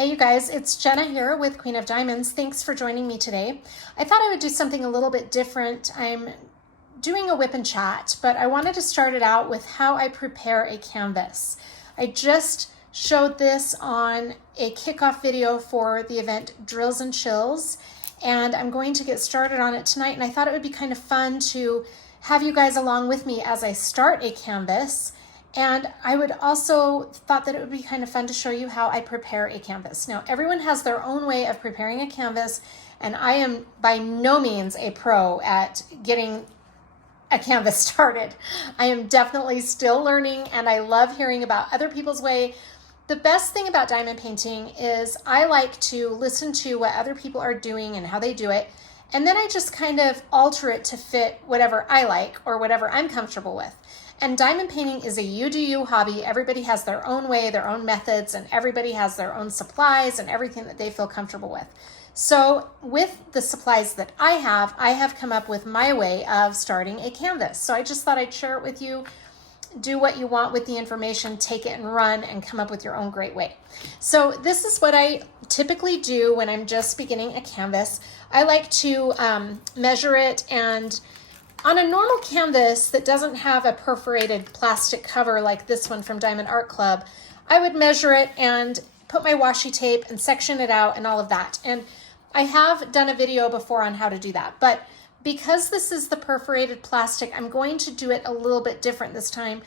Hey you guys, it's Jenna here with Queen of Diamonds. Thanks for joining me today. I thought I would do something a little bit different. I'm doing a WIP and Chat, but I wanted to start it out with how I prepare a canvas. I just showed this on a kickoff video for the event Drills and Chills, and I'm going to get started on it tonight, and I thought it would be kind of fun to have you guys along with me as I start a canvas. And I would also thought that it would be kind of fun to show you how I prepare a canvas. Now, everyone has their own way of preparing a canvas, and I am by no means a pro at getting a canvas started. I am definitely still learning, and I love hearing about other people's way. The best thing about diamond painting is I like to listen to what other people are doing and how they do it, and then I just kind of alter it to fit whatever I like or whatever I'm comfortable with. And diamond painting is a you do you hobby. Everybody has their own way, their own methods, and everybody has their own supplies and everything that they feel comfortable with. So with the supplies that I have come up with my way of starting a canvas. So I just thought I'd share it with you. Do what you want with the information, take it and run and come up with your own great way. So this is what I typically do when I'm just beginning a canvas. I like to measure it, and on a normal canvas that doesn't have a perforated plastic cover like this one from Diamond Art Club, I would measure it and put my washi tape and section it out and all of that. And I have done a video before on how to do that, but because this is the perforated plastic, I'm going to do it a little bit different this time.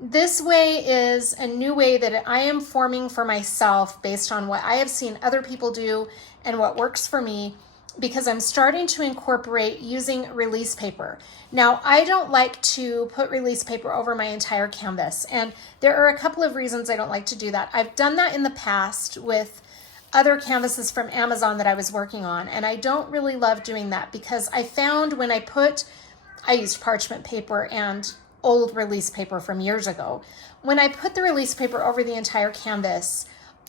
This way is a new way that I am forming for myself based on what I have seen other people do and what works for me, because I'm starting to incorporate using release paper. Now, I don't like to put release paper over my entire canvas, and there are a couple of reasons I don't like to do that. I've done that in the past with other canvases from Amazon that I was working on, and I don't really love doing that because I found when I used parchment paper and old release paper from years ago. When I put the release paper over the entire canvas,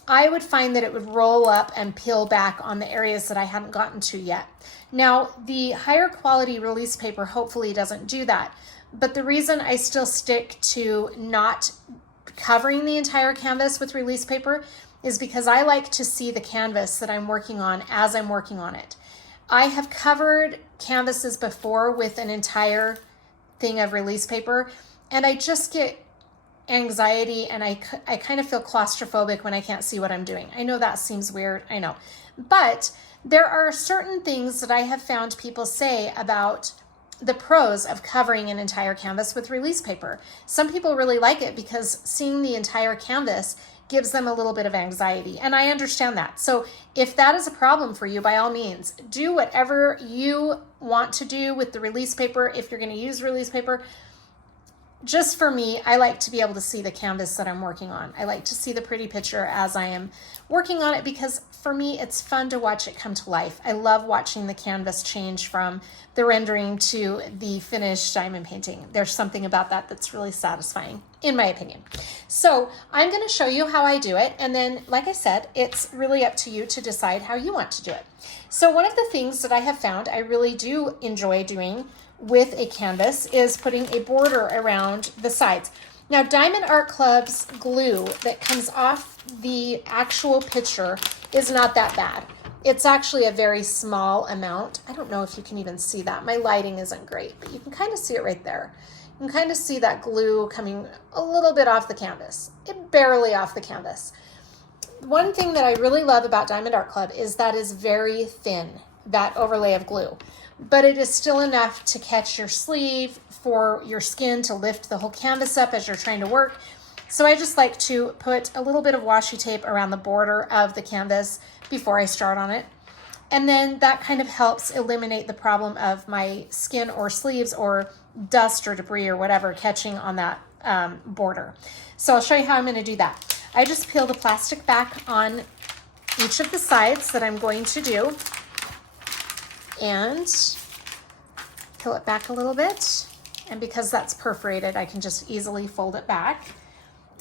I would find that it would roll up and peel back on the areas that I hadn't gotten to yet. Now, the higher quality release paper hopefully doesn't do that, but the reason I still stick to not covering the entire canvas with release paper is because I like to see the canvas that I'm working on as I'm working on it. I have covered canvases before with an entire thing of release paper, and I just get anxiety, and I kind of feel claustrophobic when I can't see what I'm doing. I know that seems weird, I know. But there are certain things that I have found people say about the pros of covering an entire canvas with release paper. Some people really like it because seeing the entire canvas gives them a little bit of anxiety, and I understand that. So if that is a problem for you, by all means, do whatever you want to do with the release paper if you're going to use release paper. Just for me, I like to be able to see the canvas that I'm working on. I like to see the pretty picture as I am working on it because for me, it's fun to watch it come to life. I love watching the canvas change from the rendering to the finished diamond painting. There's something about that that's really satisfying, in my opinion. So I'm going to show you how I do it. And then, like I said, it's really up to you to decide how you want to do it. So one of the things that I have found I really do enjoy doing with a canvas is putting a border around the sides. Now, Diamond Art Club's glue that comes off the actual picture is not that bad. It's actually a very small amount. I don't know if you can even see that. My lighting isn't great, but you can kind of see it right there. You can kind of see that glue coming a little bit off the canvas, barely off the canvas. One thing that I really love about Diamond Art Club is that is very thin, that overlay of glue, but it is still enough to catch your sleeve, for your skin to lift the whole canvas up as you're trying to work. So I just like to put a little bit of washi tape around the border of the canvas before I start on it. And then that kind of helps eliminate the problem of my skin or sleeves or dust or debris or whatever catching on that border. So I'll show you how I'm going to do that. I just peel the plastic back on each of the sides that I'm going to do, and peel it back a little bit. And because that's perforated, I can just easily fold it back.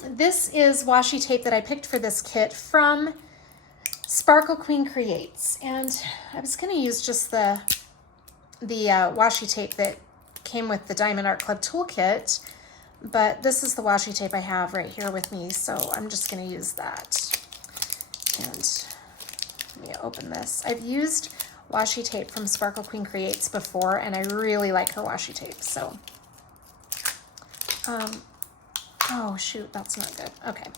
This is washi tape that I picked for this kit from Sparkle Queen Creates. And I was going to use just the washi tape that came with the Diamond Art Club toolkit, but this is the washi tape I have right here with me, so I'm just going to use that. And let me open this. I've used washi tape from Sparkle Queen Creates before, and I really like her washi tape. So, oh shoot, that's not good. Okay,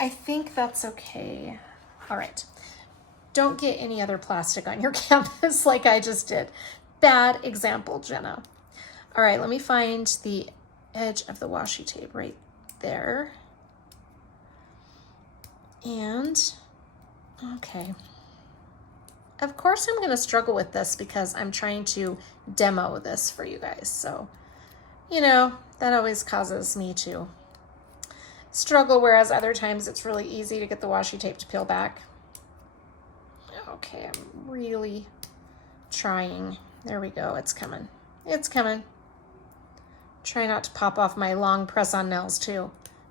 I think that's okay. All right, don't get any other plastic on your canvas like I just did. Bad example, Jenna. All right, let me find the edge of the washi tape right there. And, okay. Of course I'm gonna struggle with this because I'm trying to demo this for you guys. So, you know, that always causes me to struggle, whereas other times it's really easy to get the washi tape to peel back. Okay, I'm really trying. There we go, it's coming. It's coming. Try not to pop off my long press-on nails too.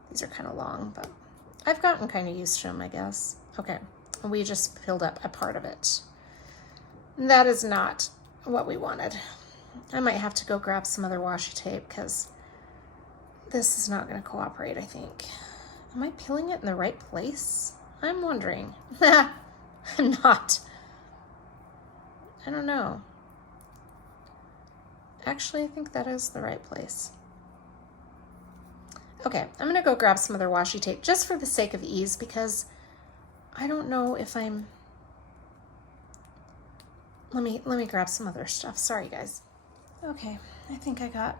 These are kind of long, but I've gotten kind of used to them, I guess. Okay, we just peeled up a part of it. That is not what we wanted. I might have to go grab some other washi tape because this is not going to cooperate, I think. Am I peeling it in the right place? I'm wondering. I'm not. I don't know. Actually, I think that is the right place. Okay, I'm gonna go grab some other washi tape just for the sake of ease because I don't know if I'm... Let me grab some other stuff. Sorry, guys. Okay, I think I got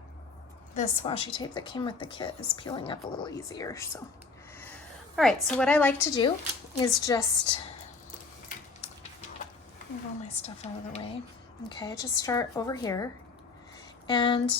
this washi tape that came with the kit is peeling up a little easier, so. All right, so what I like to do is just move all my stuff out of the way. Okay, just start over here and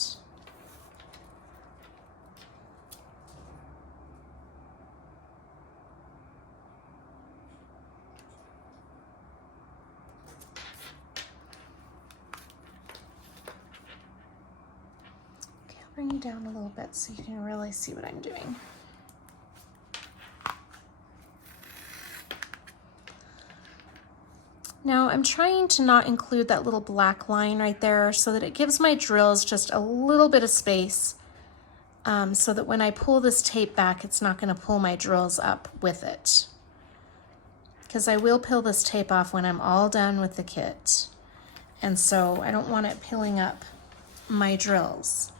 bring you down a little bit so you can really see what I'm doing. Now I'm trying to not include that little black line right there so that it gives my drills just a little bit of space so that when I pull this tape back, it's not going to pull my drills up with it. Because I will peel this tape off when I'm all done with the kit. And so I don't want it peeling up my drills.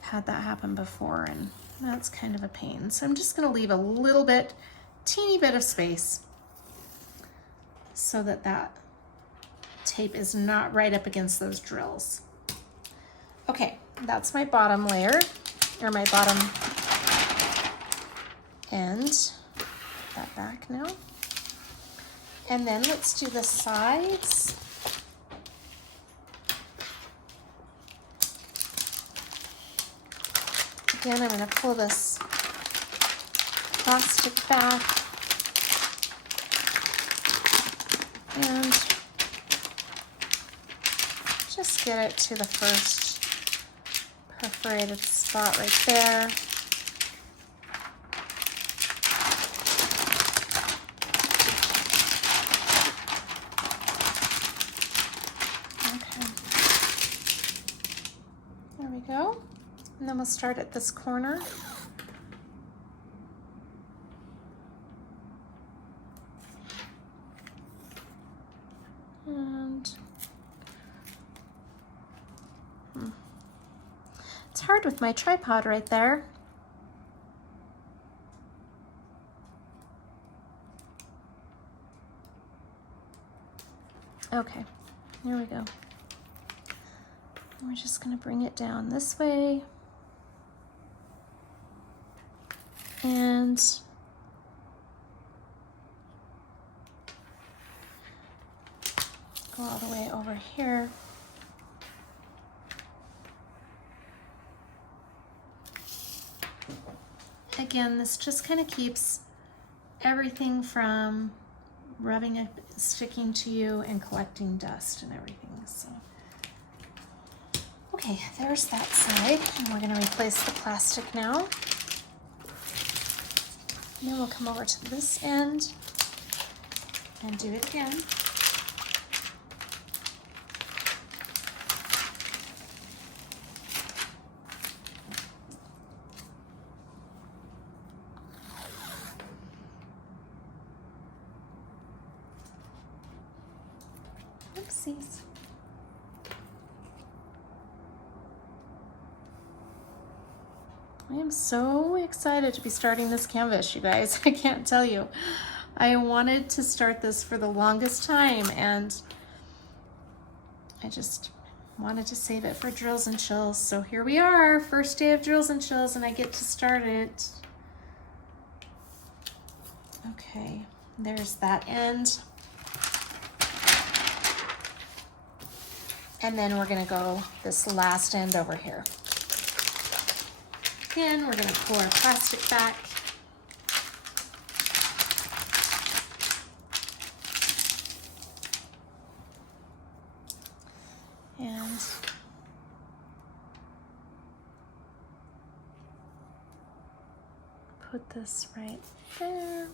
Had that happen before and that's kind of a pain. So I'm just going to leave a little bit, teeny bit of space so that that tape is not right up against those drills. Okay, that's my bottom layer, or my bottom end. Put that back now. And then let's do the sides. Again, I'm going to pull this plastic back and just get it to the first perforated spot right there. Okay. There we go. And then we'll start at this corner. And it's hard with my tripod right there. Okay, here we go. We're just going to bring it down this way. And go all the way over here. Again, this just kind of keeps everything from rubbing up, sticking to you, and collecting dust and everything. So, okay, there's that side, and we're going to replace the plastic now. And then we'll come over to this end and do it again. Oopsies. I am so excited to be starting this canvas, you guys. I can't tell you. I wanted to start this for the longest time, and I just wanted to save it for Drills and Chills. So here we are, first day of Drills and Chills, and I get to start it. Okay, there's that end. And then we're gonna go this last end over here. Again, we're gonna pull our plastic back. And put this right there.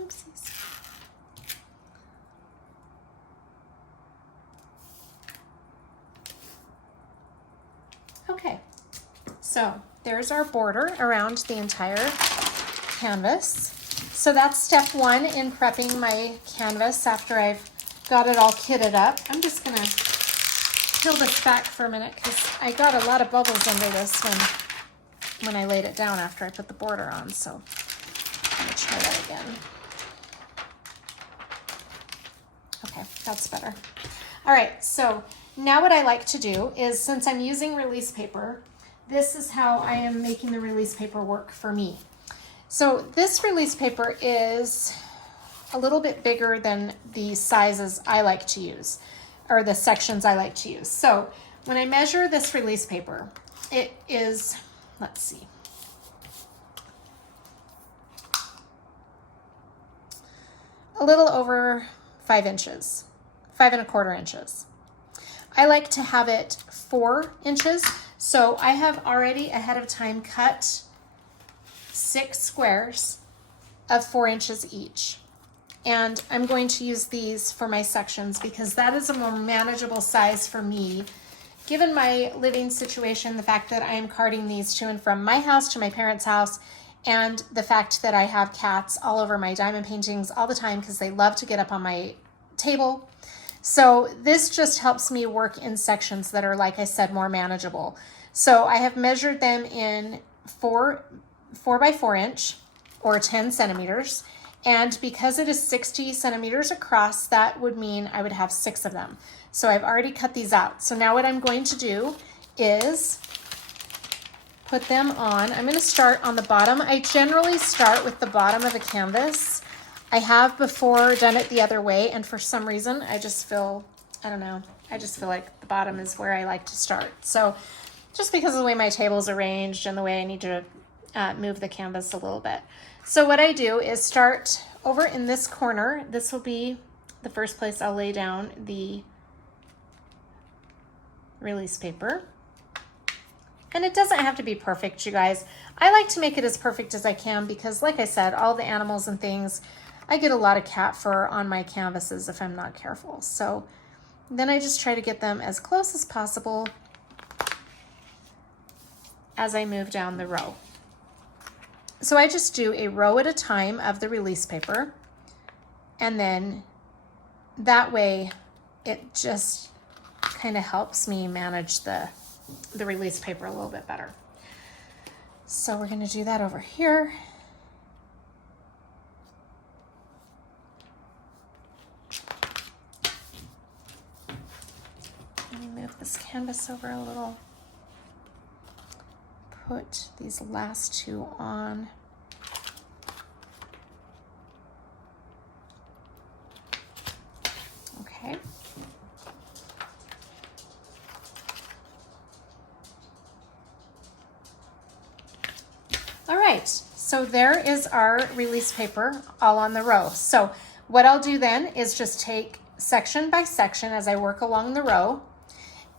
Oopsies. Okay, so there's our border around the entire canvas. So that's step one in prepping my canvas after I've got it all kitted up. I'm just gonna peel this back for a minute because I got a lot of bubbles under this when I laid it down after I put the border on. So I'm gonna try that again. Okay, that's better. All right, so now what I like to do is, since I'm using release paper, this is how I am making the release paper work for me. So this release paper is a little bit bigger than the sizes I like to use, or the sections I like to use. So when I measure this release paper, it is, let's see, a little over 5 inches, 5¼ inches. I like to have it 4 inches. So I have already ahead of time cut 6 squares of 4 inches each. And I'm going to use these for my sections because that is a more manageable size for me. Given my living situation, the fact that I am carting these to and from my house to my parents' house, and the fact that I have cats all over my diamond paintings all the time because they love to get up on my table. So this just helps me work in sections that are, like I said, more manageable. So I have measured them in 4 by 4 inch or 10 centimeters. And because it is 60 centimeters across, that would mean I would have 6 of them. So I've already cut these out. So now what I'm going to do is put them on. I'm going to start on the bottom. I generally start with the bottom of a canvas. I have before done it the other way, and for some reason I just feel, I don't know, I just feel like the bottom is where I like to start. So just because of the way my table is arranged and the way I need to move the canvas a little bit. So what I do is start over in this corner. This will be the first place I'll lay down the release paper. And it doesn't have to be perfect, you guys. I like to make it as perfect as I can because, like I said, all the animals and things, I get a lot of cat fur on my canvases if I'm not careful. So then I just try to get them as close as possible as I move down the row. So I just do a row at a time of the release paper, and then that way it just kind of helps me manage the release paper a little bit better. So we're going to do that over here. Let me move this canvas over a little. Put these last 2 on. Okay. All right, so there is our release paper all on the row. So what I'll do then is just take section by section as I work along the row,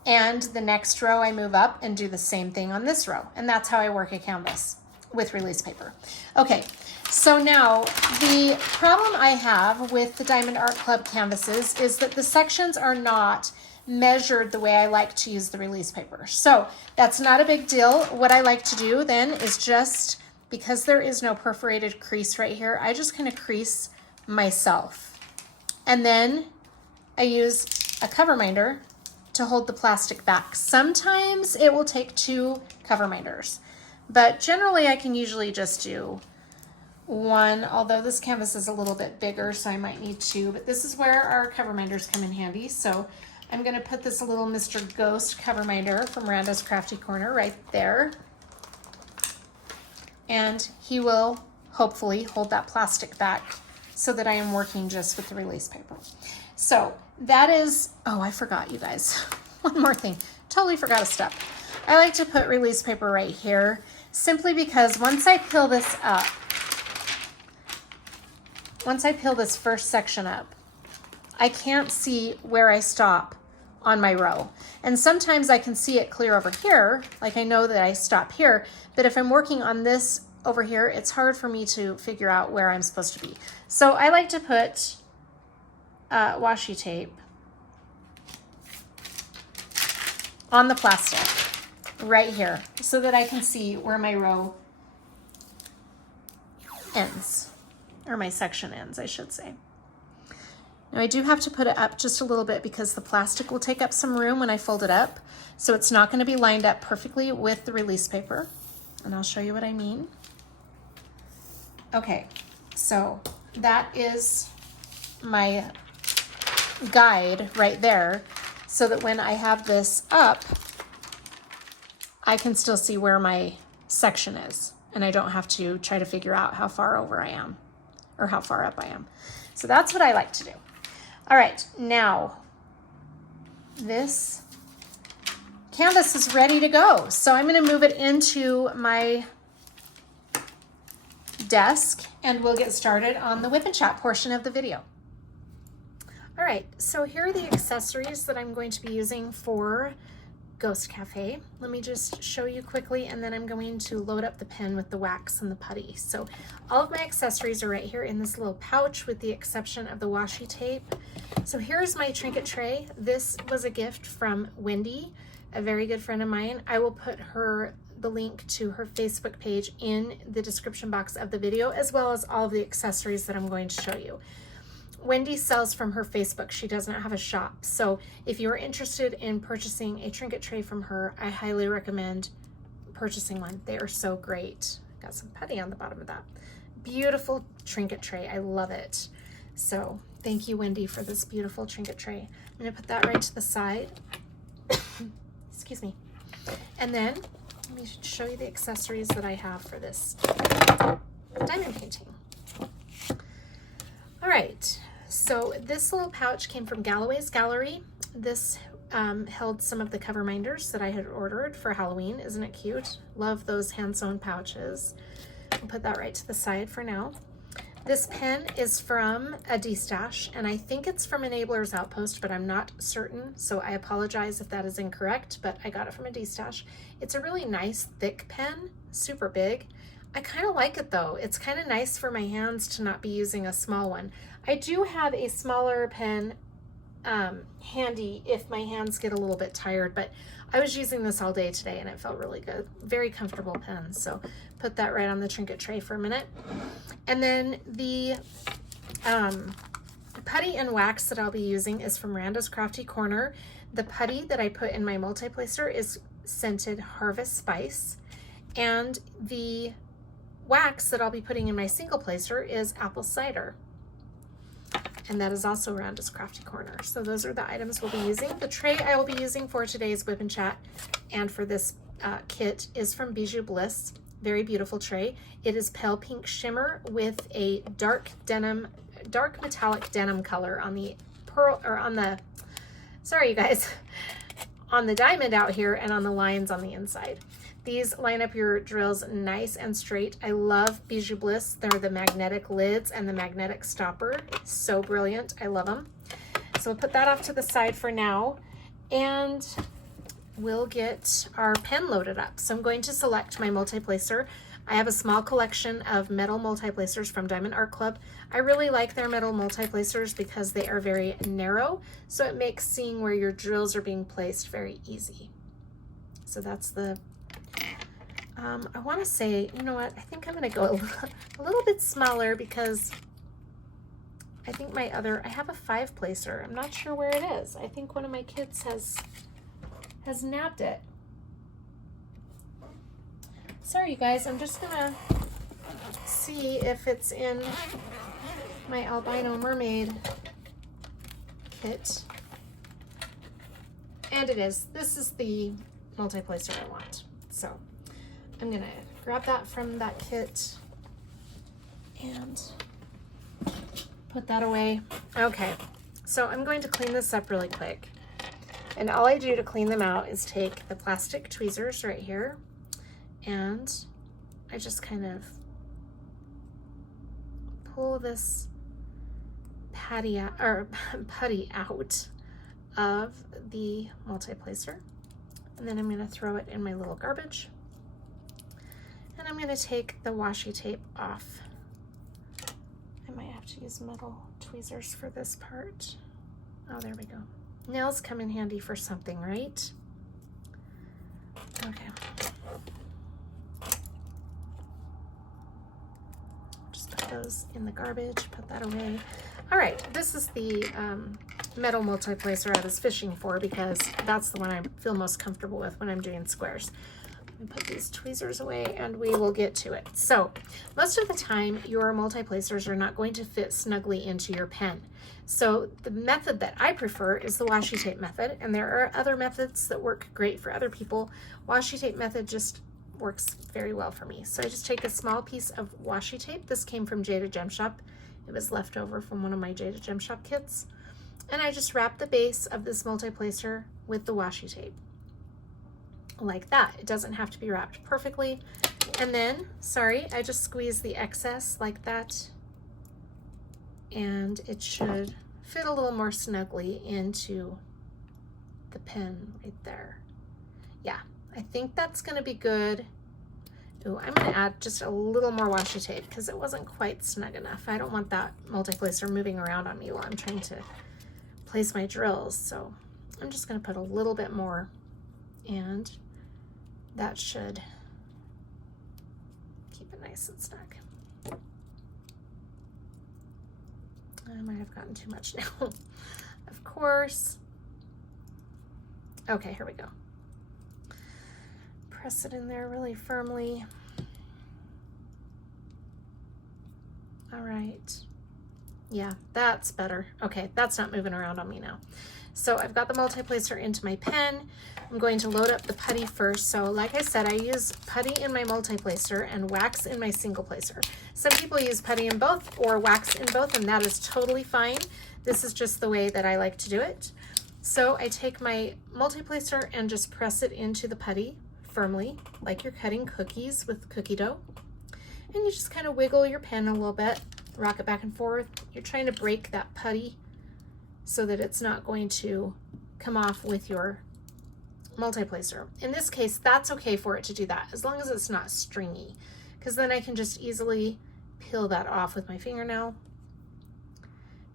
and the next row I move up and do the same thing on this row. And that's how I work a canvas with release paper. Okay, so now the problem I have with the Diamond Art Club canvases is that the sections are not measured the way I like to use the release paper. So that's not a big deal. What I like to do then is just, because there is no perforated crease right here, I just kind of crease myself. And then I use a Coverminder to hold the plastic back. Sometimes it will take 2 Coverminders, but generally I can usually just do 1, although this canvas is a little bit bigger, so I might need 2, but this is where our Coverminders come in handy. So I'm gonna put this little Mr. Ghost Coverminder from Randa's Crafty Corner right there. And he will hopefully hold that plastic back so that I am working just with the release paper. So that is, oh, I forgot, you guys. One more thing, totally forgot a step. I like to put release paper right here, simply because once I peel this up, once I peel this first section up, I can't see where I stop on my row. And sometimes I can see it clear over here, like I know that I stop here, but if I'm working on this over here, it's hard for me to figure out where I'm supposed to be. So I like to put washi tape on the plastic right here so that I can see where my row ends, or my section ends, I should say. Now I do have to put it up just a little bit because the plastic will take up some room when I fold it up. So it's not going to be lined up perfectly with the release paper. And I'll show you what I mean. Okay, so that is my guide right there, so that when I have this up, I can still see where my section is. And I don't have to try to figure out how far over I am or how far up I am. So that's what I like to do. All right, now this canvas is ready to go. So I'm going to move it into my desk and we'll get started on the WIP and Chat portion of the video. All right, so here are the accessories that I'm going to be using for Ghost Cafe. Let me just show you quickly, and then I'm going to load up the pen with the wax and the putty. So all of my accessories are right here in this little pouch with the exception of the washi tape. So here's my Trinket Tray. This was a gift from Wendy, a very good friend of mine. I will put the link to her Facebook page in the description box of the video, as well as all of the accessories that I'm going to show you. Wendy sells from her Facebook. She does not have a shop. So if you're interested in purchasing a Trinket Tray from her, I highly recommend purchasing one. They are so great. Got some putty on the bottom of that. Beautiful Trinket Tray. I love it. So thank you, Wendy, for this beautiful Trinket Tray. I'm going to put that right to the side. Excuse me. And then let me show you the accessories that I have for this diamond painting. All right. So this little pouch came from Galloway's Gallery. This held some of the Coverminders that I had ordered for Halloween. Isn't it cute? Love those hand-sewn pouches. I'll put that right to the side for now. This pen is from a Destah, and I think it's from Enabler's Outpost, but I'm not certain, so I apologize if that is incorrect, but I got it from a Destah. It's a really nice, thick pen, super big. I kind of like it though. It's kind of nice for my hands to not be using a small one. I do have a smaller pen handy if my hands get a little bit tired, but I was using this all day today and it felt really good. Very comfortable pen. So put that right on the Trinket Tray for a minute. And then the putty and wax that I'll be using is from Randa's Crafty Corner. The putty that I put in my multi-placer is scented Harvest Spice, and the wax that I'll be putting in my single placer is Apple Cider. And that is also Randa's Crafty Corner. So those are the items we'll be using. The tray I will be using for today's WIP and Chat and for this kit is from Bijou Bliss. Very beautiful tray. It is pale pink shimmer with a dark metallic denim color on the sorry you guys, on the diamond out here and on the lines on the inside. These line up your drills nice and straight. I love Bijou Bliss. They're the magnetic lids and the magnetic stopper. So brilliant. I love them. So we'll put that off to the side for now, and we'll get our pen loaded up. So I'm going to select my multi-placer. I have a small collection of metal multi-placers from Diamond Art Club. I really like their metal multi-placers because they are very narrow, so it makes seeing where your drills are being placed very easy. So that's the, I want to say, you know what, I think I'm going to go a little bit smaller because I think I have a 5-placer. I'm not sure where it is. I think one of my kids has nabbed it. Sorry, you guys, I'm just gonna see if it's in my albino mermaid kit. And it is. This is the multi-placer I want. So I'm gonna grab that from that kit and put that away. Okay, so I'm going to clean this up really quick. And all I do to clean them out is take the plastic tweezers right here, and I just kind of pull this putty out of the multi-placer. And then I'm going to throw it in my little garbage. And I'm going to take the washi tape off. I might have to use metal tweezers for this part. Oh, there we go. Nails come in handy for something, right? Okay. Just put those in the garbage, put that away. All right, this is the metal multi-placer I was fishing for because that's the one I feel most comfortable with when I'm doing squares. Let me put these tweezers away and we will get to it. So most of the time your multi-placers are not going to fit snugly into your pen. So the method that I prefer is the washi tape method, and there are other methods that work great for other people. Washi tape method just works very well for me. So I just take a small piece of washi tape. This came from Jada Gem Shop. It was left over from one of my Jada Gem Shop kits. And I just wrap the base of this multi-placer with the washi tape. Like that. It doesn't have to be wrapped perfectly. And then, sorry, I just squeeze the excess like that. And it should fit a little more snugly into the pen right there. Yeah, I think that's gonna be good. Ooh, I'm gonna add just a little more washi tape because it wasn't quite snug enough. I don't want that multi-placer moving around on me while I'm trying to place my drills. So I'm just gonna put a little bit more, and that should keep it nice and snug. I might have gotten too much now. Of course. Okay, here we go. Press it in there really firmly. All right. Yeah, that's better. Okay, that's not moving around on me now. So I've got the multi-placer into my pen. I'm going to load up the putty first. So like I said, I use putty in my multi-placer and wax in my single placer. Some people use putty in both or wax in both, and that is totally fine. This is just the way that I like to do it. So I take my multi-placer and just press it into the putty firmly, like you're cutting cookies with cookie dough. And you just kind of wiggle your pen a little bit, rock it back and forth. You're trying to break that putty so that it's not going to come off with your multi-placer. In this case, that's okay for it to do that, as long as it's not stringy, because then I can just easily peel that off with my fingernail.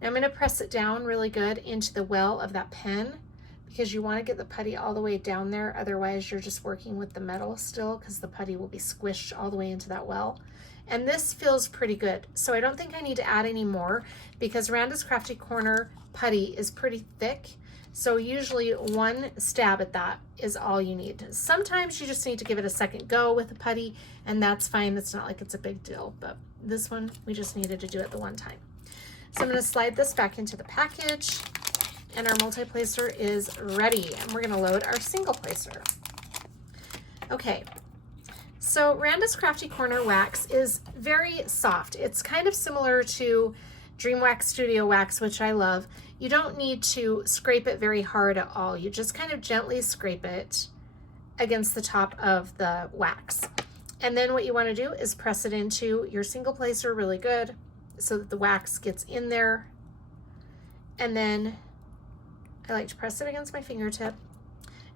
Now I'm going to press it down really good into the well of that pen, because you want to get the putty all the way down there. Otherwise, you're just working with the metal still, because the putty will be squished all the way into that well. And this feels pretty good. So I don't think I need to add any more, because Randa's Crafty Corner putty is pretty thick. So usually one stab at that is all you need. Sometimes you just need to give it a second go with the putty, and that's fine. It's not like it's a big deal, but this one, we just needed to do it the one time. So I'm going to slide this back into the package, and our multi-placer is ready, and we're going to load our single placer. Okay, so Randa's Crafty Corner wax is very soft. It's kind of similar to Dream Wax Studio Wax, which I love. You don't need to scrape it very hard at all. You just kind of gently scrape it against the top of the wax. And then what you want to do is press it into your single placer really good so that the wax gets in there. And then I like to press it against my fingertip.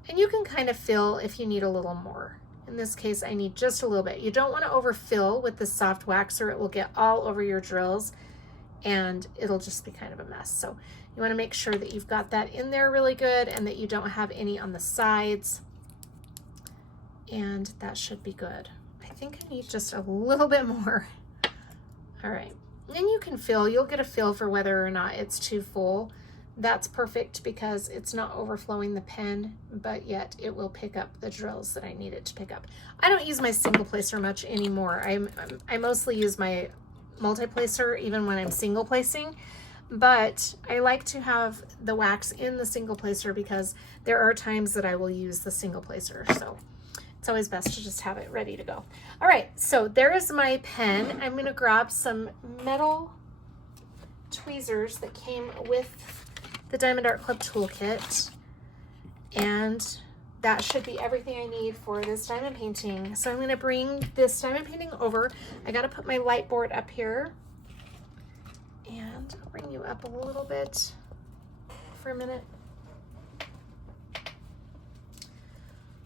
And you can kind of feel if you need a little more. In this case, I need just a little bit. You don't want to overfill with the soft wax or it will get all over your drills and it'll just be kind of a mess. So you want to make sure that you've got that in there really good and that you don't have any on the sides. And that should be good. I think I need just a little bit more. All right, then you can feel, you'll get a feel for whether or not it's too full. That's perfect because it's not overflowing the pen, but yet it will pick up the drills that I need it to pick up. I don't use my single placer much anymore. I mostly use my multi-placer even when I'm single placing, but I like to have the wax in the single placer because there are times that I will use the single placer. So it's always best to just have it ready to go. All right, so there is my pen. I'm gonna grab some metal tweezers that came with the Diamond Art Club toolkit, and that should be everything I need for this diamond painting. So I'm going to bring this diamond painting over. I got to put my light board up here, and I'll bring you up a little bit for a minute.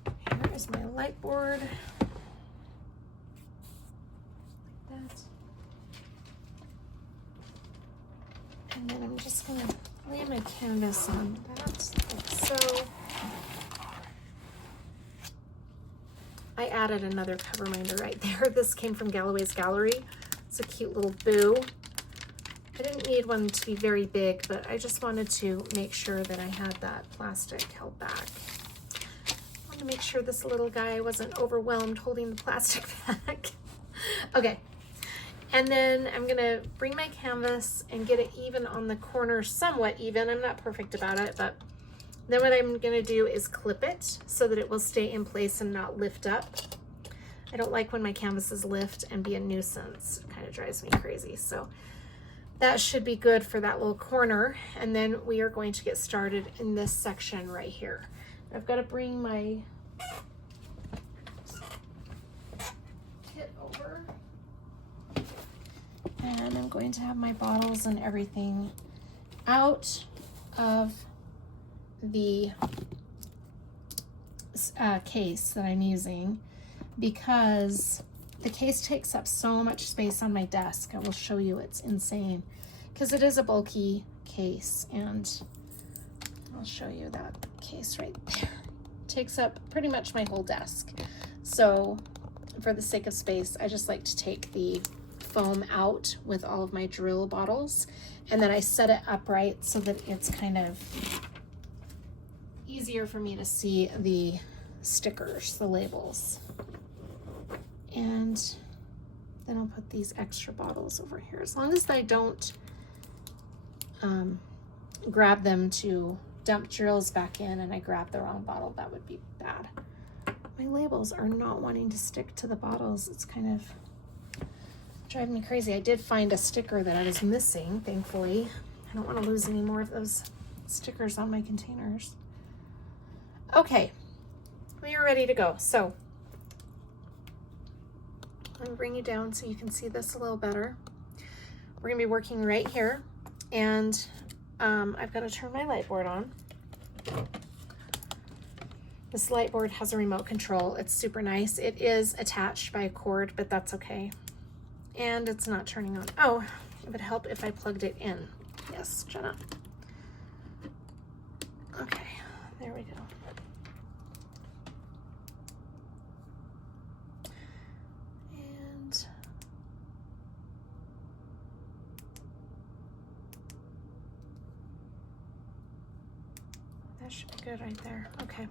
Here is my light board. Like that. And then I'm just going to lay my canvas on that, like so. I added another Coverminder right there. This came from Galloway's Gallery. It's a cute little boo. I didn't need one to be very big, but I just wanted to make sure that I had that plastic held back. I wanted to make sure this little guy wasn't overwhelmed holding the plastic back. Okay. And then I'm gonna bring my canvas and get it even on the corner, somewhat even. I'm not perfect about it, but then what I'm gonna do is clip it so that it will stay in place and not lift up. I don't like when my canvases lift and be a nuisance. It kind of drives me crazy. So that should be good for that little corner. And then we are going to get started in this section right here. I've got to bring my kit over. And I'm going to have my bottles and everything out of the case that I'm using because the case takes up so much space on my desk. I will show you, it's insane because it is a bulky case, and I'll show you that case right there. It takes up pretty much my whole desk. So for the sake of space, I just like to take the foam out with all of my drill bottles, and then I set it upright so that it's kind of easier for me to see the stickers, the labels. And then I'll put these extra bottles over here. As long as I don't grab them to dump drills back in and I grab the wrong bottle, that would be bad. My labels are not wanting to stick to the bottles. It's kind of driving me crazy. I did find a sticker that I was missing, thankfully. I don't want to lose any more of those stickers on my containers. Okay, we are ready to go. So I'm gonna bring you down so you can see this a little better. We're gonna be working right here, and I've got to turn my light board on. This light board has a remote control. It's super nice. It is attached by a cord, but that's okay. And it's not turning on. Oh, it would help if I plugged it in. Yes, Jenna. Okay, there we go. And that should be good right there. Okay.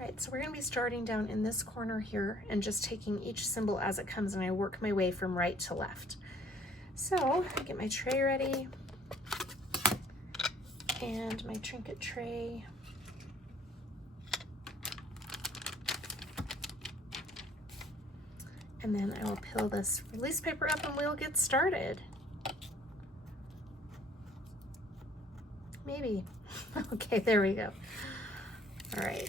Right, so we're going to be starting down in this corner here and just taking each symbol as it comes, and I work my way from right to left. So get my tray ready and my Trinket tray. And then I will peel this release paper up and we'll get started. Maybe. Okay, there we go. All right.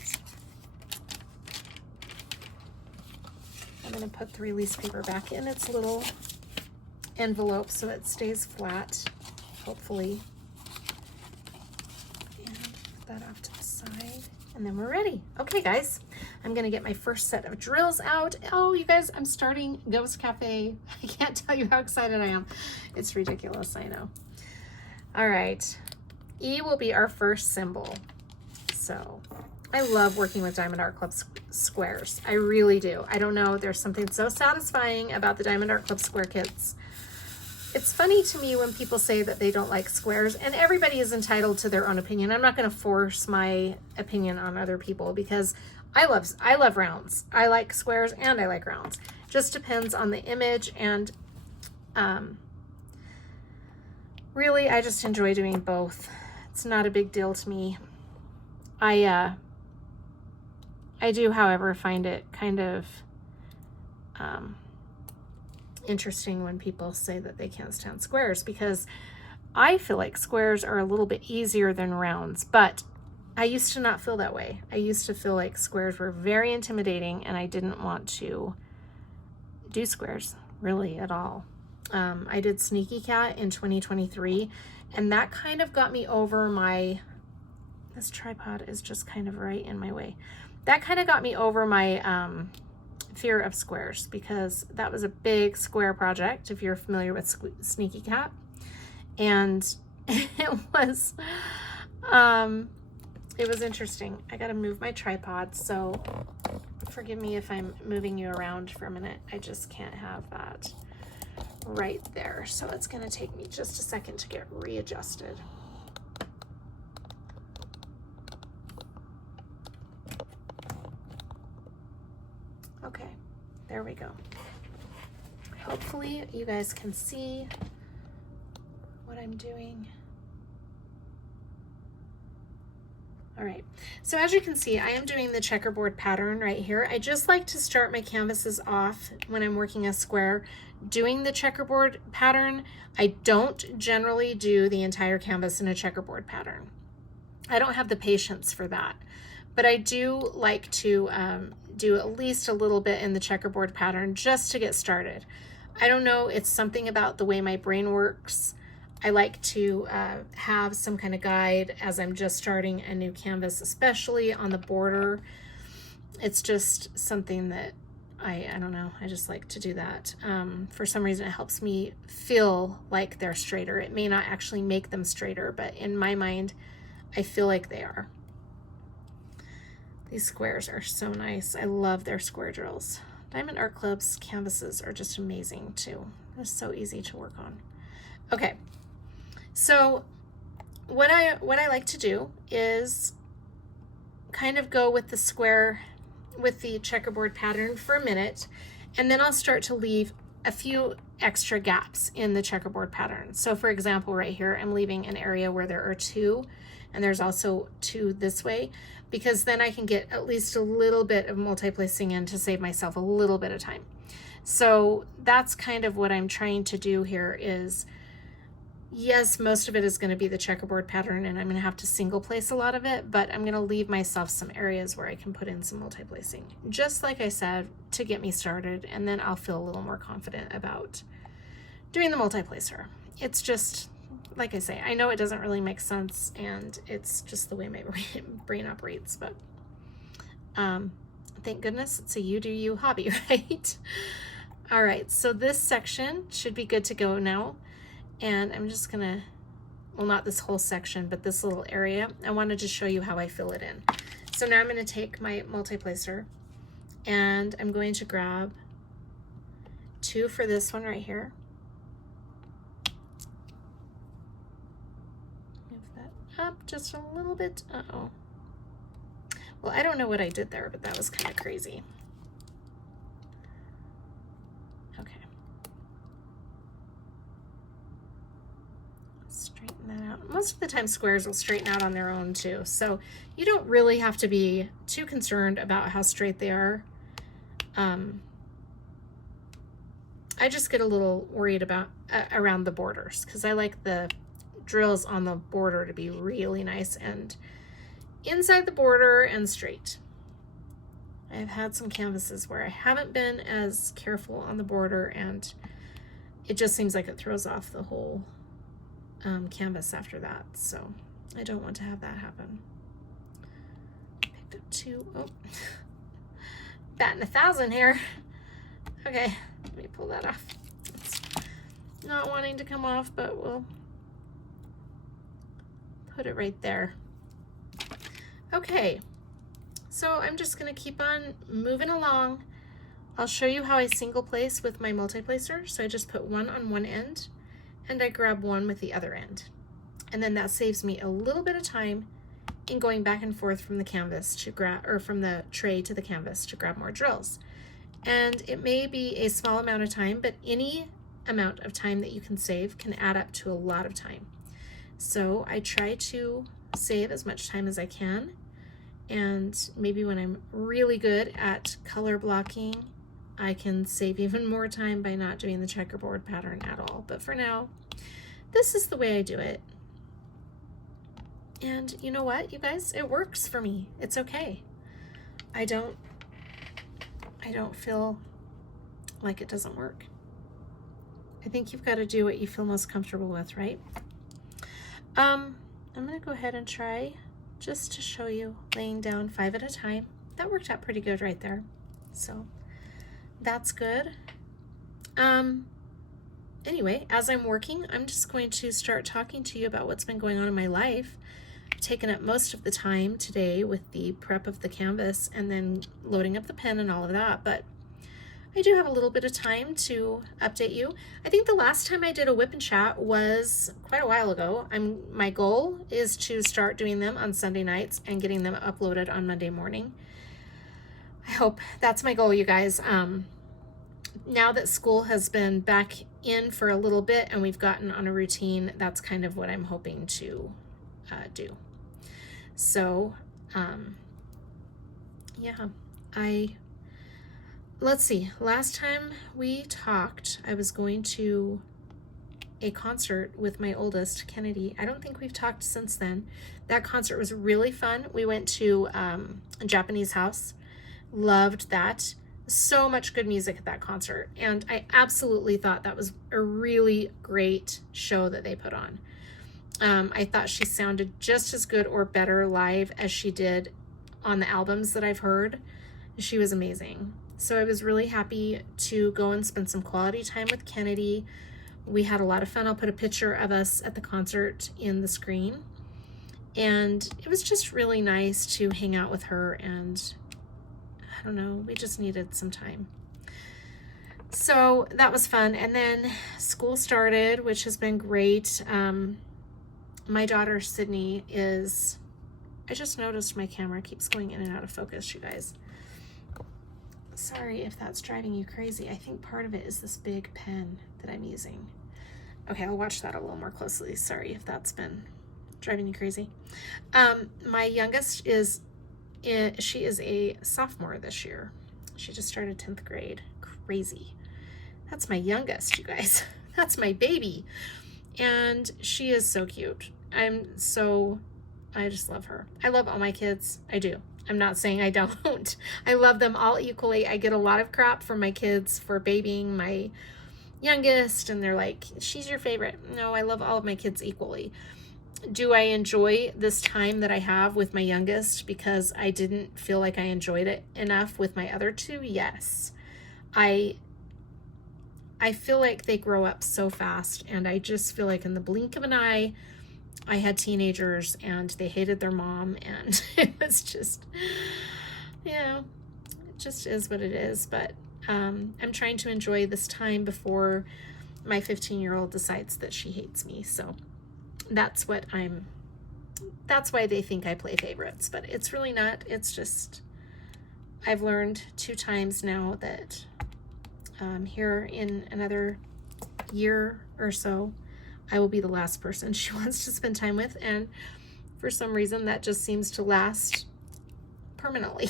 I'm going to put the release paper back in its little envelope so it stays flat, hopefully. And put that off to the side. and then we're ready. Okay guys, I'm gonna get my first set of drills out. Oh, you guys, I'm starting Ghost Cafe. I can't tell you how excited I am. It's ridiculous, I know. All right, E will be our first symbol. So I love working with Diamond Art Club squares. I really do. I don't know, there's something so satisfying about the Diamond Art Club square kits. It's funny to me when people say that they don't like squares, and everybody is entitled to their own opinion. I'm not going to force my opinion on other people because I love rounds. I like squares and I like rounds. Just depends on the image, and really I just enjoy doing both. It's not a big deal to me. I do, however, find it kind of interesting when people say that they can't stand squares, because I feel like squares are a little bit easier than rounds, but I used to not feel that way. I used to feel like squares were very intimidating and I didn't want to do squares really at all. I did Sneaky Cat in 2023, and that kind of got me over my, this tripod is just kind of right in my way. That kind of got me over my fear of squares, because that was a big square project, if you're familiar with Sneaky Cat. And it was interesting. I gotta move my tripod, so forgive me if I'm moving you around for a minute. I just can't have that right there. So it's gonna take me just a second to get readjusted. Okay, there we go. Hopefully you guys can see what I'm doing. All right, so as you can see, I am doing the checkerboard pattern right here. I just like to start my canvases off when I'm working a square doing the checkerboard pattern. I don't generally do the entire canvas in a checkerboard pattern. I don't have the patience for that, but I do like to do at least a little bit in the checkerboard pattern just to get started. I don't know, it's something about the way my brain works. I like to have some kind of guide as I'm just starting a new canvas, especially on the border. It's just something that I don't know, I just like to do that. For some reason it helps me feel like they're straighter. It may not actually make them straighter, but in my mind, I feel like they are. These squares are so nice. I love their square drills. Diamond Art Club's canvases are just amazing too. They're so easy to work on. Okay, so what I like to do is kind of go with the square, with the checkerboard pattern for a minute, and then I'll start to leave a few extra gaps in the checkerboard pattern. So for example, right here, I'm leaving an area where there are 2, and there's also 2 this way, because then I can get at least a little bit of multi-placing in to save myself a little bit of time. So that's kind of what I'm trying to do here is, yes, most of it is going to be the checkerboard pattern and I'm going to have to single place a lot of it, but I'm going to leave myself some areas where I can put in some multi-placing, just like I said, to get me started, and then I'll feel a little more confident about doing the multi-placer. It's just, like I say, I know it doesn't really make sense, and it's just the way my brain operates, but thank goodness it's a you do you hobby, right? All right, so this section should be good to go now, and I'm just gonna, well, not this whole section, but this little area, I wanted to show you how I fill it in. So now I'm gonna take my multi-placer, and I'm going to grab 2 for this one right here. Up just a little bit. Uh-oh. Well, I don't know what I did there, but that was kind of crazy. Okay. Straighten that out. Most of the time squares will straighten out on their own too, so you don't really have to be too concerned about how straight they are. I just get a little worried about around the borders, because I like the drills on the border to be really nice and inside the border and straight. I've had some canvases where I haven't been as careful on the border, and it just seems like it throws off the whole canvas after that, so I don't want to have that happen. Pick oh, batting 1,000 here. Okay, let me pull that off. It's not wanting to come off, but we'll put it right there. Okay, so I'm just gonna keep on moving along. I'll show you how I single place with my multi-placer. So I just put one on one end and I grab one with the other end. And then that saves me a little bit of time in going back and forth from the canvas to grab, or from the tray to the canvas to grab more drills. And it may be a small amount of time, but any amount of time that you can save can add up to a lot of time. So I try to save as much time as I can. And maybe when I'm really good at color blocking, I can save even more time by not doing the checkerboard pattern at all. But for now, this is the way I do it. And you know what, you guys? It works for me. It's okay. I don't feel like it doesn't work. I think you've got to do what you feel most comfortable with, right? I'm gonna go ahead and try just to show you laying down 5 at a time. That worked out pretty good right there. So that's good. Anyway, as I'm working, I'm just going to start talking to you about what's been going on in my life. I've taken up most of the time today with the prep of the canvas and then loading up the pen and all of that, but I do have a little bit of time to update you. I think the last time I did a WIP and Chat was quite a while ago. My goal is to start doing them on Sunday nights and getting them uploaded on Monday morning. I hope that's my goal, you guys. Now that school has been back in for a little bit and we've gotten on a routine, that's kind of what I'm hoping to do. So, yeah, let's see, last time we talked, I was going to a concert with my oldest, Kennedy. I don't think we've talked since then. That concert was really fun. We went to a Japanese house. Loved that. So much good music at that concert. And I absolutely thought that was a really great show that they put on. I thought she sounded just as good or better live as she did on the albums that I've heard. She was amazing. So I was really happy to go and spend some quality time with Kennedy. We had a lot of fun. I'll put a picture of us at the concert in the screen. And it was just really nice to hang out with her, and I don't know, we just needed some time. So that was fun. And then school started, which has been great. My daughter, Sydney, I just noticed my camera keeps going in and out of focus, you guys. Sorry if that's driving you crazy. I think part of it is this big pen that I'm using. Okay, I'll watch that a little more closely. Sorry if that's been driving you crazy. My youngest she is a sophomore this year. She just started 10th grade. Crazy. That's my youngest, you guys. That's my baby. And she is so cute. I just love her. I love all my kids. I do. I'm not saying I don't. I love them all equally. I get a lot of crap from my kids for babying my youngest, and they're like, she's your favorite. No, I love all of my kids equally. Do I enjoy this time that I have with my youngest because I didn't feel like I enjoyed it enough with my other two? Yes. I feel like they grow up so fast, and I just feel like in the blink of an eye, I had teenagers and they hated their mom, and it was just, it just is what it is. But I'm trying to enjoy this time before my 15-year-old decides that she hates me. So that's why they think I play favorites, but it's really not. It's just, I've learned 2 times now that here in another year or so, I will be the last person she wants to spend time with. And for some reason that just seems to last permanently.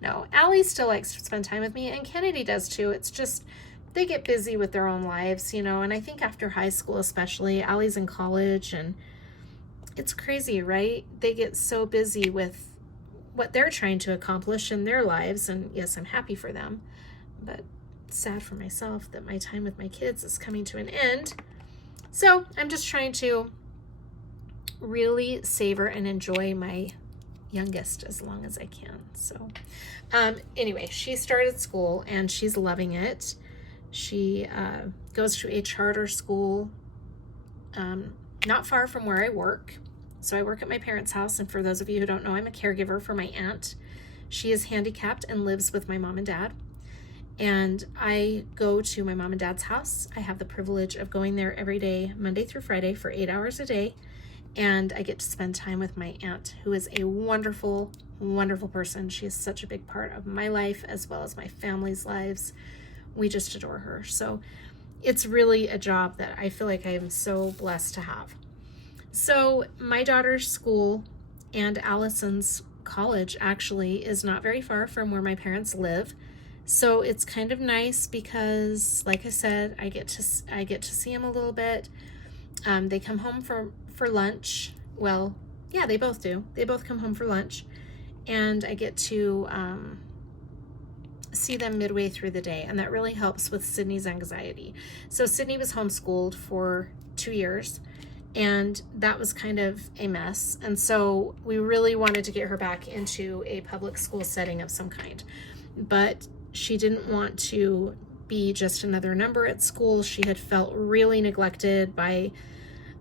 No, Allie still likes to spend time with me, and Kennedy does too. It's just, they get busy with their own lives, and I think after high school especially, Allie's in college, and it's crazy, right? They get so busy with what they're trying to accomplish in their lives, and yes, I'm happy for them, but it's sad for myself that my time with my kids is coming to an end. So I'm just trying to really savor and enjoy my youngest as long as I can. So anyway, she started school and she's loving it. She goes to a charter school not far from where I work. So I work at my parents' house, and for those of you who don't know, I'm a caregiver for my aunt. She is handicapped and lives with my mom and dad. And I go to my mom and dad's house. I have the privilege of going there every day, Monday through Friday, for 8 hours a day. And I get to spend time with my aunt, who is a wonderful, wonderful person. She is such a big part of my life as well as my family's lives. We just adore her. So it's really a job that I feel like I am so blessed to have. So my daughter's school and Allison's college actually is not very far from where my parents live. So it's kind of nice because, like I said, I get to see them a little bit. They come home for lunch. Well, yeah, they both do. They both come home for lunch, and I get to see them midway through the day, and that really helps with Sydney's anxiety. So Sydney was homeschooled for 2 years, and that was kind of a mess. And so we really wanted to get her back into a public school setting of some kind, but she didn't want to be just another number at school. She had felt really neglected by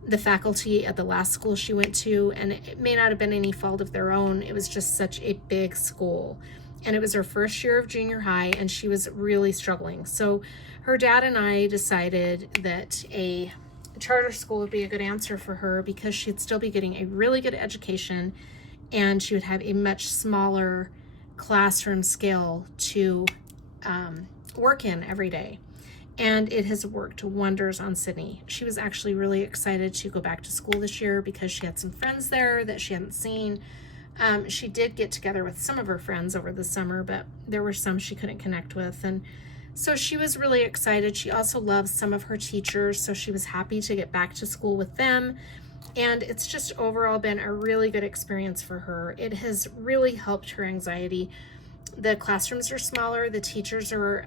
the faculty at the last school she went to, and it may not have been any fault of their own. It was just such a big school, and it was her first year of junior high, and she was really struggling. So her dad and I decided that a charter school would be a good answer for her, because she'd still be getting a really good education, and she would have a much smaller classroom scale to work in every day. And it has worked wonders on Sydney. She was actually really excited to go back to school this year because she had some friends there that she hadn't seen. She did get together with some of her friends over the summer, but there were some she couldn't connect with. And so she was really excited. She also loves some of her teachers, so she was happy to get back to school with them. And it's just overall been a really good experience for her. It has really helped her anxiety. The classrooms are smaller. The teachers are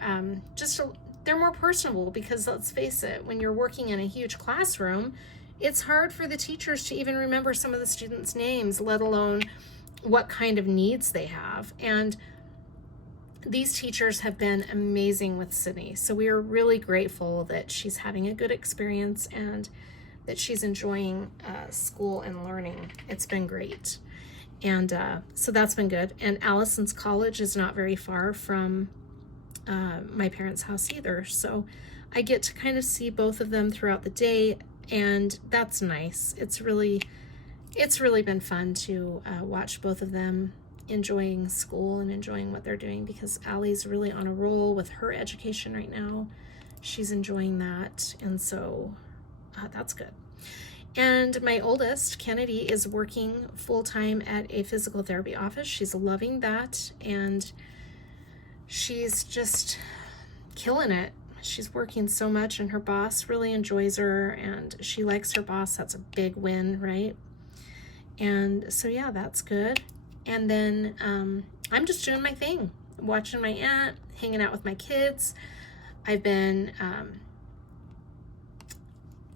they're more personable, because let's face it, when you're working in a huge classroom, it's hard for the teachers to even remember some of the students' names, let alone what kind of needs they have. And these teachers have been amazing with Sydney. So we are really grateful that she's having a good experience and that she's enjoying school and learning. It's been great. And so that's been good. And Allison's college is not very far from my parents' house either. So I get to kind of see both of them throughout the day, and that's nice. It's really been fun to watch both of them enjoying school and enjoying what they're doing, because Allie's really on a roll with her education right now. She's enjoying that, and so that's good. And my oldest, Kennedy, is working full-time at a physical therapy office. She's loving that, and she's just killing it. She's working so much, and her boss really enjoys her, and she likes her boss. That's a big win, right? And so, yeah, that's good. And then I'm just doing my thing, watching my aunt, hanging out with my kids. I've been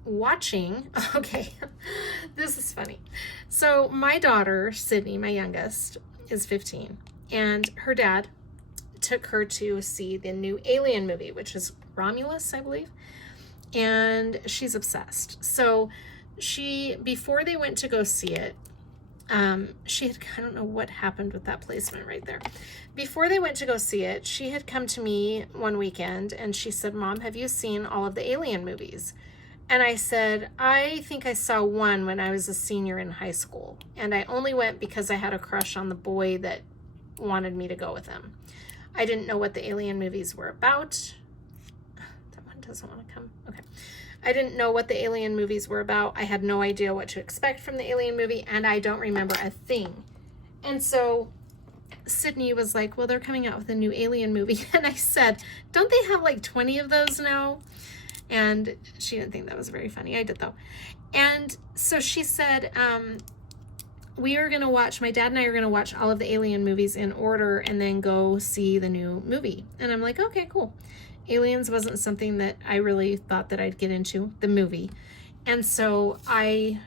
watching, okay, this is funny. So my daughter, Sydney, my youngest, is 15, and her dad took her to see the new Alien movie, which is Romulus, I believe, and she's obsessed. So before they went to go see it, she had, I don't know what happened with that placement right there. Before they went to go see it, she had come to me one weekend and she said, "Mom, have you seen all of the Alien movies?" And I said, "I think I saw one when I was a senior in high school, and I only went because I had a crush on the boy that wanted me to go with him. I didn't know what the Alien movies were about." That one doesn't want to come. Okay. I didn't know what the Alien movies were about. I had no idea what to expect from the Alien movie, and I don't remember a thing. And so Sydney was like, "Well, they're coming out with a new Alien movie." And I said, "Don't they have like 20 of those now?" And she didn't think that was very funny. I did, though. And so she said, we are going to watch, my dad and I are going to watch all of the Alien movies in order and then go see the new movie. And I'm like, okay, cool. Aliens wasn't something that I really thought that I'd get into, the movie. And so I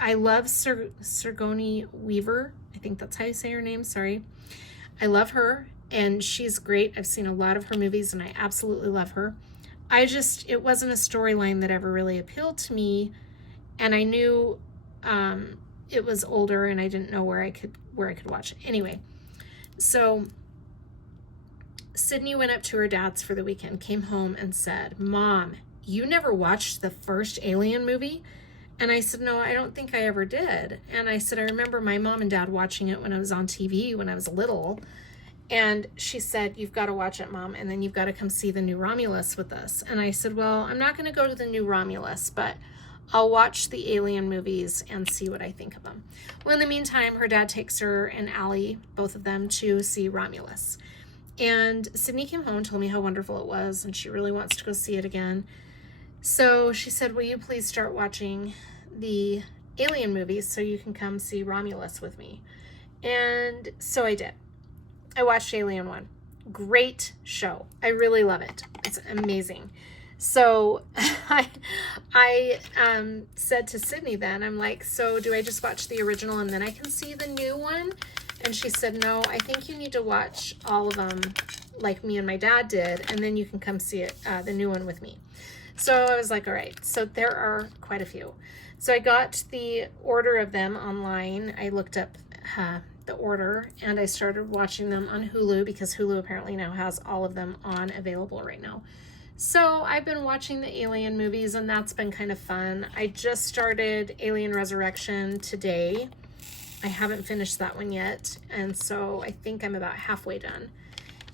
love Sigourney Weaver. I think that's how you say her name, sorry. I love her, and she's great. I've seen a lot of her movies, and I absolutely love her. It wasn't a storyline that ever really appealed to me, and I knew it was older, and I didn't know where I could watch it. Anyway, so Sydney went up to her dad's for the weekend, came home and said, "Mom, you never watched the first Alien movie?" And I said, "No, I don't think I ever did." And I said, "I remember my mom and dad watching it when I was on TV when I was little." And she said, "You've got to watch it, Mom, and then you've got to come see the new Romulus with us." And I said, "Well, I'm not going to go to the new Romulus, but I'll watch the Alien movies and see what I think of them." Well, in the meantime, her dad takes her and Allie, both of them, to see Romulus. And Sydney came home and told me how wonderful it was, and she really wants to go see it again. So she said, "Will you please start watching the Alien movies so you can come see Romulus with me?" And so I did. I watched Alien 1. Great show. I really love it. It's amazing. So I said to Sydney then, I'm like, "So do I just watch the original and then I can see the new one?" And she said, "No, I think you need to watch all of them like me and my dad did, and then you can come see it, the new one with me." So I was like, all right. So there are quite a few. So I got the order of them online. I looked up the order, and I started watching them on Hulu, because Hulu apparently now has all of them on available right now. So I've been watching the Alien movies, and that's been kind of fun. I just started Alien Resurrection today. I haven't finished that one yet, and so I think I'm about halfway done.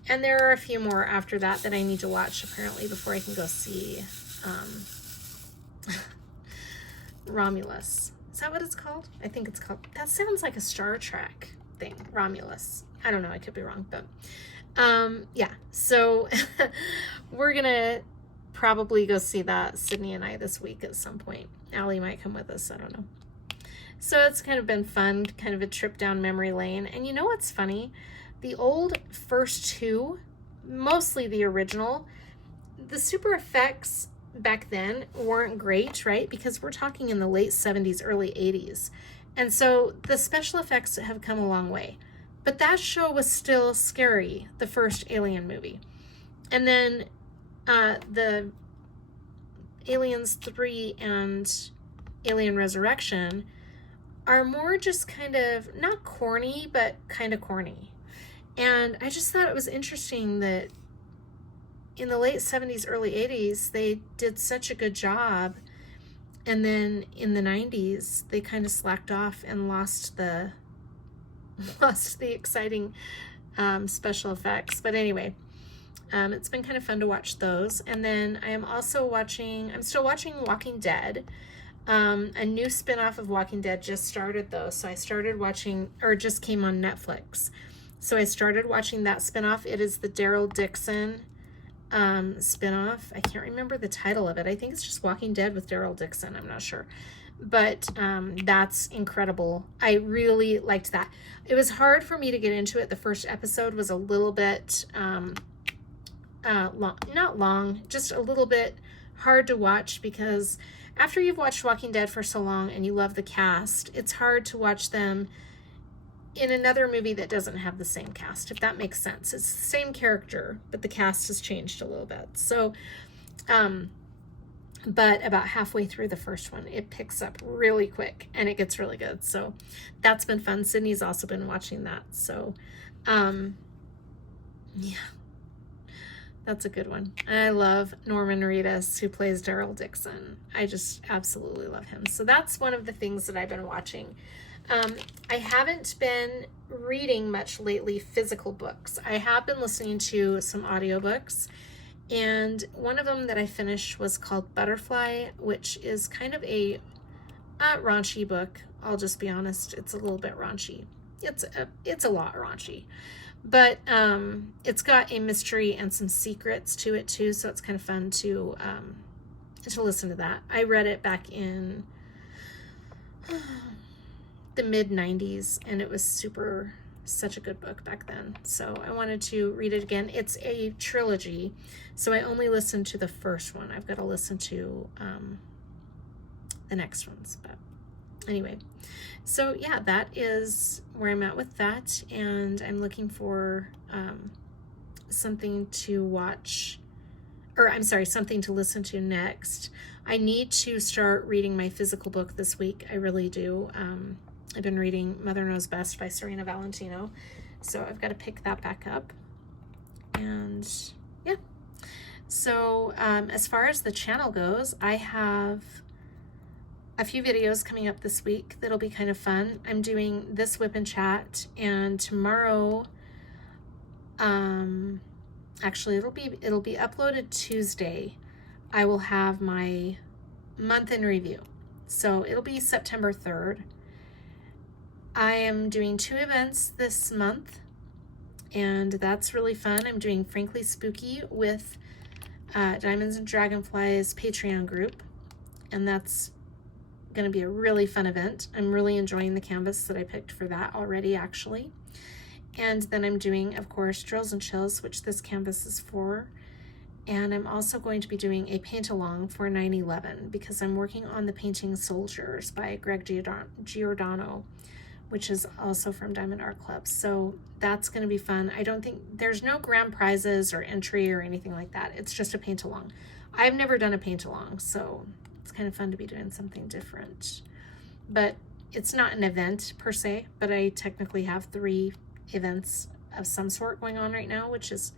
And there are a few more after that that I need to watch, apparently, before I can go see Romulus. Is that what it's called? I think it's called. That sounds like a Star Trek thing, Romulus. I don't know, I could be wrong, but yeah. So we're gonna probably go see that, Sydney and I, this week at some point. Allie might come with us, I don't know. So it's kind of been fun, kind of a trip down memory lane. And you know what's funny? The old first two, mostly the original, the super effects back then weren't great, right? Because we're talking in the late 70s, early 80s. And so the special effects have come a long way. But that show was still scary, the first Alien movie. And then the Aliens 3 and Alien Resurrection are more just kind of, not corny, but kind of corny. And I just thought it was interesting that in the late 70s, early 80s, they did such a good job. And then in the 90s, they kind of slacked off and lost the exciting special effects. But anyway, it's been kind of fun to watch those. And then I'm still watching Walking Dead. A new spin-off of Walking Dead just started, though. So I started watching, or just came on Netflix. So I started watching that spin-off. It is the Daryl Dixon spin-off. I can't remember the title of it. I think it's just Walking Dead with Daryl Dixon. I'm not sure. But that's incredible. I really liked that. It was hard for me to get into it. The first episode was a little bit not long, just a little bit hard to watch, because after you've watched Walking Dead for so long and you love the cast, it's hard to watch them in another movie that doesn't have the same cast, if that makes sense. It's the same character, but the cast has changed a little bit. So, but about halfway through the first one, it picks up really quick and it gets really good. So that's been fun. Sydney's also been watching that. So, yeah. That's a good one. I love Norman Reedus, who plays Daryl Dixon. I just absolutely love him. So that's one of the things that I've been watching. I haven't been reading much lately, physical books. I have been listening to some audiobooks, and one of them that I finished was called Butterfly, which is kind of a raunchy book. I'll just be honest, it's a little bit raunchy. It's a lot raunchy. But it's got a mystery and some secrets to it too, so it's kind of fun to listen to that. I read it back in the mid-90s, and it was such a good book back then. So I wanted to read it again. It's a trilogy, so I only listened to the first one. I've got to listen to the next ones, but Anyway, so yeah, that is where I'm at with that, and I'm looking for something to watch, or I'm sorry, something to listen to next. I need to start reading my physical book this week. I really do. I've been reading Mother Knows Best by Serena Valentino, so I've got to pick that back up. And yeah, so as far as the channel goes, I have a few videos coming up this week that'll be kind of fun. I'm doing this WIP and Chat, and tomorrow, actually it'll be uploaded Tuesday. I will have my month in review. So it'll be September 3rd. I am doing 2 events this month, and that's really fun. I'm doing Frankly Spooky with Diamonds and Dragonflies Patreon group, and that's going to be a really fun event. I'm really enjoying the canvas that I picked for that already, actually. And then I'm doing, of course, Drills and Chills, which this canvas is for. And I'm also going to be doing a paint-along for 9/11 because I'm working on the painting Soldiers by Greg Giordano, which is also from Diamond Art Club. So that's going to be fun. I don't think there's no grand prizes or entry or anything like that. It's just a paint-along. I've never done a paint-along, so it's kind of fun to be doing something different. But it's not an event per se, but I technically have 3 events of some sort going on right now, which is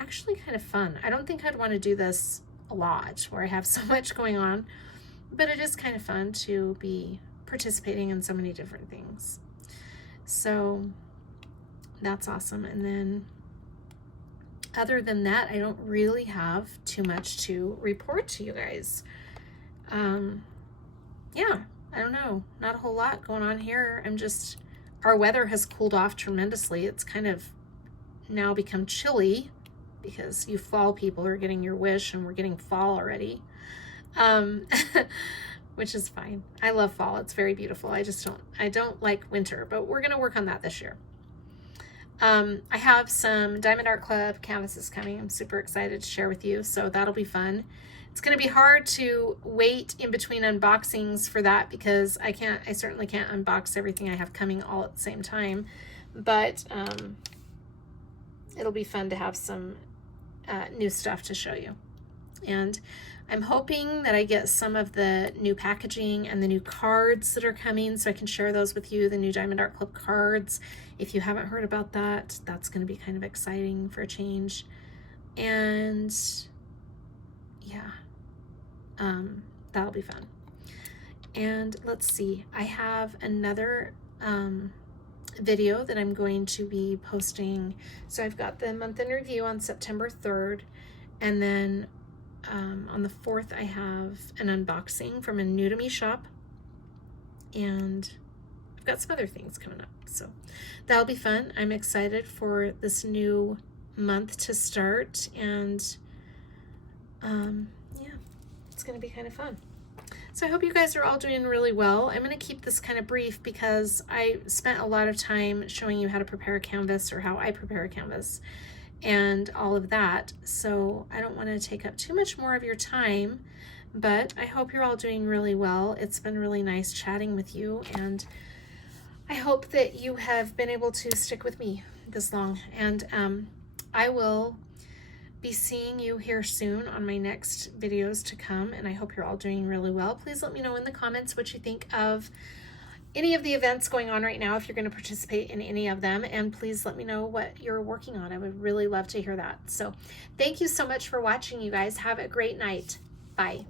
actually kind of fun. I don't think I'd want to do this a lot where I have so much going on, but it is kind of fun to be participating in so many different things. So that's awesome. And then other than that, I don't really have too much to report to you guys. Yeah, I don't know, not a whole lot going on here. Our weather has cooled off tremendously. It's kind of now become chilly because you fall people are getting your wish, and we're getting fall already, which is fine. I love fall. It's very beautiful. I don't like winter, but we're going to work on that this year. I have some Diamond Art Club canvases coming. I'm super excited to share with you, so that'll be fun. It's going to be hard to wait in between unboxings for that because I certainly can't unbox everything I have coming all at the same time, but it'll be fun to have some new stuff to show you. And I'm hoping that I get some of the new packaging and the new cards that are coming so I can share those with you, the new Diamond Art Club cards. If you haven't heard about that, that's going to be kind of exciting for a change. And yeah, that'll be fun. And let's see, I have another video that I'm going to be posting. So I've got the month in review on September 3rd, and then on the 4th I have an unboxing from a new to me shop, and I've got some other things coming up, so that'll be fun. I'm excited for this new month to start, and yeah, it's gonna be kind of fun. So I hope you guys are all doing really well. I'm going to keep this kind of brief because I spent a lot of time showing you how to prepare a canvas, or how I prepare a canvas, and all of that. So I don't want to take up too much more of your time, but I hope you're all doing really well. It's been really nice chatting with you, and I hope that you have been able to stick with me this long. And I will be seeing you here soon on my next videos to come, and I hope you're all doing really well. Please let me know in the comments what you think of any of the events going on right now, if you're going to participate in any of them, and please let me know what you're working on. I would really love to hear that. So thank you so much for watching, you guys. Have a great night. Bye.